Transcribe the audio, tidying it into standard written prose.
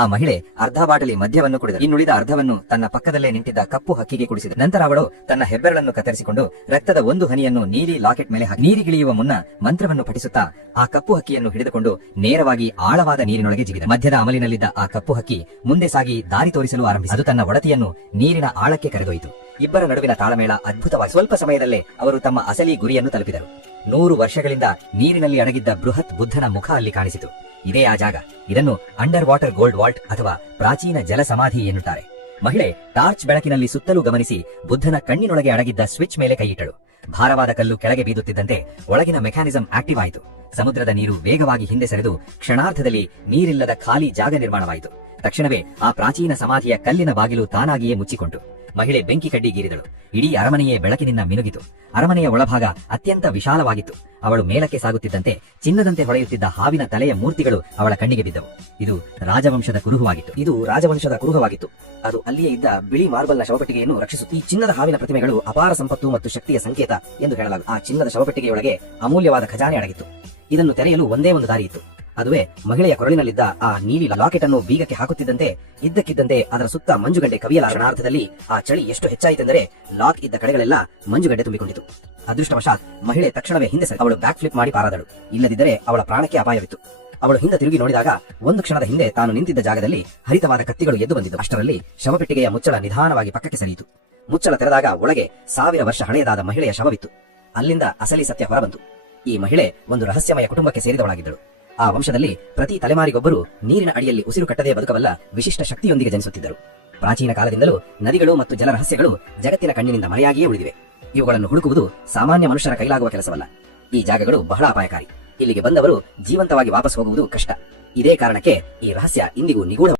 ಆ ಮಹಿಳೆ ಅರ್ಧ ಬಾಟಲಿ ಮದ್ಯವನ್ನು ಕುಡಿದಳು. ಇನ್ನುಳಿದ ಅರ್ಧವನ್ನು ತನ್ನ ಪಕ್ಕದಲ್ಲೇ ನಿಂತಿದ್ದ ಕಪ್ಪು ಹಕ್ಕಿಗೆ ಕುಡಿಸಿದಳು. ನಂತರ ಅವಳು ತನ್ನ ಹೆಬ್ಬೆರಳನ್ನು ಕತ್ತರಿಸಿಕೊಂಡು ರಕ್ತದ ಒಂದು ಹನಿಯನ್ನು ನೀಲಿ ಲಾಕೆಟ್ ಮೇಲೆ ಹಾಕಿ ನೀರಿಗಿಳಿಯುವ ಮುನ್ನ ಮಂತ್ರವನ್ನು ಪಠಿಸುತ್ತಾ ಆ ಕಪ್ಪು ಹಕ್ಕಿಯನ್ನು ಹಿಡಿದುಕೊಂಡು ನೇರವಾಗಿ ಆಳವಾದ ನೀರಿನೊಳಗೆ ಜಿಗಿದ. ಮಧ್ಯದ ಅಮಲಿನಲ್ಲಿದ್ದ ಆ ಕಪ್ಪು ಹಕ್ಕಿ ಮುಂದೆ ಸಾಗಿ ದಾರಿ ತೋರಿಸಲು ಆರಂಭಿಸಿತು. ಅದು ತನ್ನ ಒಡತಿಯನ್ನು ನೀರಿನ ಆಳಕ್ಕೆ ಕರೆದೊಯ್ಯಿತು. ಇಬ್ಬರ ನಡುವಿನ ತಾಳಮೇಳ ಅದ್ಭುತವಾಗಿ ಸ್ವಲ್ಪ ಸಮಯದಲ್ಲೇ ಅವರು ತಮ್ಮ ಅಸಲಿ ಗುರಿಯನ್ನು ತಲುಪಿದರು. 100 ವರ್ಷಗಳಿಂದ ನೀರಿನಲ್ಲಿ ಅಡಗಿದ್ದ ಬೃಹತ್ ಬುದ್ಧನ ಮುಖ ಅಲ್ಲಿ ಕಾಣಿಸಿತು. ಇದೇ ಆ ಜಾಗ. ಇದನ್ನು ಅಂಡರ್ ವಾಟರ್ ಗೋಲ್ಡ್ ವಾಲ್ಟ್ ಅಥವಾ ಪ್ರಾಚೀನ ಜಲ ಸಮಾಧಿ ಎನ್ನುತ್ತಾರೆ. ಮಹಿಳೆ ಟಾರ್ಚ್ ಬೆಳಕಿನಲ್ಲಿ ಸುತ್ತಲೂ ಗಮನಿಸಿ ಬುದ್ಧನ ಕಣ್ಣಿನೊಳಗೆ ಅಡಗಿದ್ದ ಸ್ವಿಚ್ ಮೇಲೆ ಕೈಯಿಟ್ಟಳು. ಭಾರವಾದ ಕಲ್ಲು ಕೆಳಗೆ ಬೀದುತ್ತಿದ್ದಂತೆ ಒಳಗಿನ ಮೆಕ್ಯಾನಿಸಂ ಆಕ್ಟಿವ್ ಆಯಿತು. ಸಮುದ್ರದ ನೀರು ವೇಗವಾಗಿ ಹಿಂದೆ ಸರಿದು ಕ್ಷಣಾರ್ಧದಲ್ಲಿ ನೀರಿಲ್ಲದ ಖಾಲಿ ಜಾಗ ನಿರ್ಮಾಣವಾಯಿತು. ತಕ್ಷಣವೇ ಆ ಪ್ರಾಚೀನ ಸಮಾಧಿಯ ಕಲ್ಲಿನ ಬಾಗಿಲು ತಾನಾಗಿಯೇ ಮುಚ್ಚಿಕೊಂಡು ಮಹಿಳೆ ಬೆಂಕಿ ಕಡ್ಡಿಗೀರಿದಳು. ಇಡೀ ಅರಮನೆಯೇ ಬೆಳಕಿನಿಂದ ಮಿನುಗಿತು. ಅರಮನೆಯ ಒಳಭಾಗ ಅತ್ಯಂತ ವಿಶಾಲವಾಗಿತ್ತು. ಅವಳು ಮೇಲಕ್ಕೆ ಸಾಗುತ್ತಿದ್ದಂತೆ ಚಿನ್ನದಂತೆ ಹೊಳೆಯುತ್ತಿದ್ದ ಹಾವಿನ ತಲೆಯ ಮೂರ್ತಿಗಳು ಅವಳ ಕಣ್ಣಿಗೆ ಬಿದ್ದವು. ಇದು ರಾಜವಂಶದ ಕುರುಹವಾಗಿತ್ತು. ಅದು ಅಲ್ಲಿಯೇ ಇದ್ದ ಬಿಳಿ ಮಾರ್ಬಲ್ನ ಶವಪೆಟ್ಟಿಗೆಯನ್ನು ರಕ್ಷಿಸುತ್ತಿ. ಈ ಚಿನ್ನದ ಹಾವಿನ ಪ್ರತಿಮೆಗಳು ಅಪಾರ ಸಂಪತ್ತು ಮತ್ತು ಶಕ್ತಿಯ ಸಂಕೇತ ಎಂದು ಹೇಳಲಾಗುತ್ತದೆ. ಆ ಚಿನ್ನದ ಶವಪೆಟ್ಟಿಗೆಯೊಳಗೆ ಅಮೂಲ್ಯವಾದ ಖಜಾನೆ ಅಡಗಿತ್ತು. ಇದನ್ನು ತೆರೆಯಲು ಒಂದೇ ಒಂದು ದಾರಿ ಇತ್ತು. ಅದುವೇ ಮಹಿಳೆಯ ಕೊರಳಿನಲ್ಲಿದ್ದ ಆ ನೀಲಿ ಲಾಕೆಟ್ ಅನ್ನು ಬೀಗಕ್ಕೆ ಹಾಕುತ್ತಿದ್ದಂತೆ ಇದ್ದಕ್ಕಿದ್ದಂತೆ ಅದರ ಸುತ್ತ ಮಂಜುಗಡ್ಡೆ ಕವಿಯಲಾರಣಾರ್ಥದಲ್ಲಿ ಆ ಚಳಿ ಎಷ್ಟು ಹೆಚ್ಚಾಯಿತೆಂದರೆ ಲಾಕ್ ಇದ್ದ ಕಡೆಗಳೆಲ್ಲ ಮಂಜುಗಡ್ಡೆ ತುಂಬಿಕೊಂಡಿತು. ಅದೃಷ್ಟವಶಾತ್ ಮಹಿಳೆ ತಕ್ಷಣವೇ ಹಿಂದೆ ಸರಿ ಅವಳು ಬ್ಯಾಕ್ ಫ್ಲಿಪ್ ಮಾಡಿ ಪಾರಾದಳು. ಇಲ್ಲದಿದ್ದರೆ ಅವಳ ಪ್ರಾಣಕ್ಕೆ ಅಪಾಯವಿತ್ತು. ಅವಳು ಹಿಂದೆ ತಿರುಗಿ ನೋಡಿದಾಗ ಒಂದು ಕ್ಷಣದ ಹಿಂದೆ ತಾನು ನಿಂತಿದ್ದ ಜಾಗದಲ್ಲಿ ಹರಿತವಾದ ಕತ್ತಿಗಳು ಎದ್ದು ಬಂದಿದ್ದು. ಅಷ್ಟರಲ್ಲಿ ಶವಪೆಟ್ಟಿಗೆಯ ಮುಚ್ಚಳ ನಿಧಾನವಾಗಿ ಪಕ್ಕಕ್ಕೆ ಸರಿಯಿತು. ಮುಚ್ಚಳ ತೆರೆದಾಗ ಒಳಗೆ 1000 ವರ್ಷ ಹಳೆಯದಾದ ಮಹಿಳೆಯ ಶವವಿತ್ತು. ಅಲ್ಲಿಂದ ಅಸಲಿ ಸತ್ಯ ಹೊರಬಂತು. ಈ ಮಹಿಳೆ ಒಂದು ರಹಸ್ಯಮಯ ಕುಟುಂಬಕ್ಕೆ ಸೇರಿದವಳಾಗಿದ್ದಳು. ಆ ವಂಶದಲ್ಲಿ ಪ್ರತಿ ತಲೆಮಾರಿಗೊಬ್ಬರು ನೀರಿನ ಅಡಿಯಲ್ಲಿ ಉಸಿರು ಕಟ್ಟದೇ ಬದುಕಬಲ್ಲ ವಿಶಿಷ್ಟ ಶಕ್ತಿಯೊಂದಿಗೆ ಜನಿಸುತ್ತಿದ್ದರು. ಪ್ರಾಚೀನ ಕಾಲದಿಂದಲೂ ನದಿಗಳು ಮತ್ತು ಜಲ ರಹಸ್ಯಗಳು ಜಗತ್ತಿನ ಕಣ್ಣಿನಿಂದ ಮರೆಯಾಗಿಯೇ ಉಳಿದಿವೆ. ಇವುಗಳನ್ನು ಹುಡುಕುವುದು ಸಾಮಾನ್ಯ ಮನುಷ್ಯರ ಕೈಲಾಗುವ ಕೆಲಸವಲ್ಲ. ಈ ಜಾಗಗಳು ಬಹಳ ಅಪಾಯಕಾರಿ. ಇಲ್ಲಿಗೆ ಬಂದವರು ಜೀವಂತವಾಗಿ ವಾಪಸ್ ಹೋಗುವುದು ಕಷ್ಟ. ಇದೇ ಕಾರಣಕ್ಕೆ ಈ ರಹಸ್ಯ ಇಂದಿಗೂ ನಿಗೂಢ